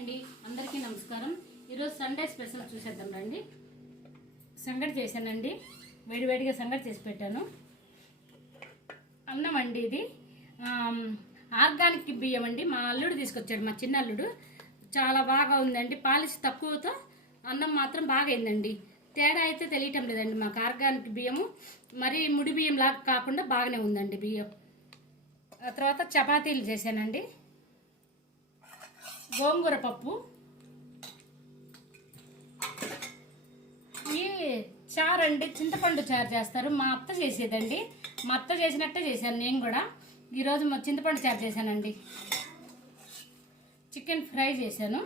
అండి, అందరికీ నమస్కారం. ఈరోజు సండే స్పెషల్ చూసేద్దాం రండి. సంగటి చేశానండి, వేడివేడిగా సంగటి చేసి పెట్టాను. అన్నం అండి, ఇది ఆర్గానిక్ బియ్యం అండి. మా అల్లుడు తీసుకొచ్చాడు, మా చిన్న అల్లుడు. చాలా బాగా ఉందండి, పాలిష్ తక్కువతో అన్నం మాత్రం బాగా అయిందండి. తేడా అయితే తెలియటం లేదండి మాకు. ఆర్గానిక్ బియ్యము మరి ముడి బియ్యం లాగా కాకుండా బాగానే ఉందండి బియ్యం. ఆ తర్వాత చపాతీలు చేశానండి, గోంగూర పప్పు, ఈ చారు అండి, చింతపండు చారు చేస్తారు. మా అత్త చేసేదండి, మా అత్త చేసినట్టే చేశాను నేను కూడా. ఈరోజు మా చింతపండు చారు చేశానండి. చికెన్ ఫ్రై చేశాను,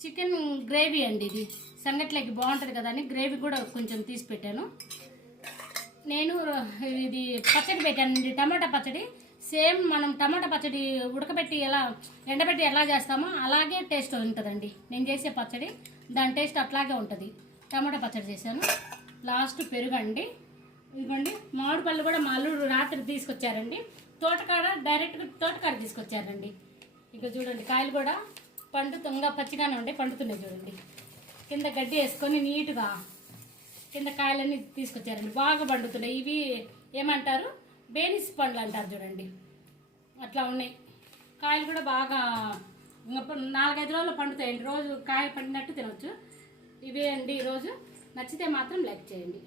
చికెన్ గ్రేవీ అండి. ఇది సంగట్లోకి బాగుంటుంది కదా అని గ్రేవీ కూడా కొంచెం తీసి పెట్టాను. నేను ఇది పచ్చడి పెట్టానండి, టమాటా పచ్చడి. సేమ్ మనం టమాటా పచ్చడి ఉడకబెట్టి ఎలా ఎండబెట్టి ఎలా చేస్తామో అలాగే టేస్ట్ ఉంటుందండి. నేను చేసే పచ్చడి దాని టేస్ట్ అట్లాగే ఉంటుంది. టమాటా పచ్చడి చేశాను. లాస్ట్ పెరుగండి. ఇదిగోండి, మామిడి పళ్ళు కూడా మా అల్లుడు రాత్రి తీసుకొచ్చారండి. డైరెక్ట్గా తోటకాడ తీసుకొచ్చారండి. ఇక చూడండి, కాయలు కూడా పండుతుంగా పచ్చిగానే ఉండే పండుతున్నాయి చూడండి. కింద గడ్డి వేసుకొని నీట్గా కింద కాయలన్నీ తీసుకొచ్చారండి, బాగా పండుతున్నాయి. ఇవి ఏమంటారు, బేనిస్ పండ్లు అంటారు చూడండి, అట్లా ఉన్నాయి. కాయలు కూడా బాగా 4-5 రోజులు పండుతాయండి. రోజు కాయ పండినట్టు తినవచ్చు. ఇవే అండి ఈరోజు. నచ్చితే మాత్రం లైక్ చేయండి.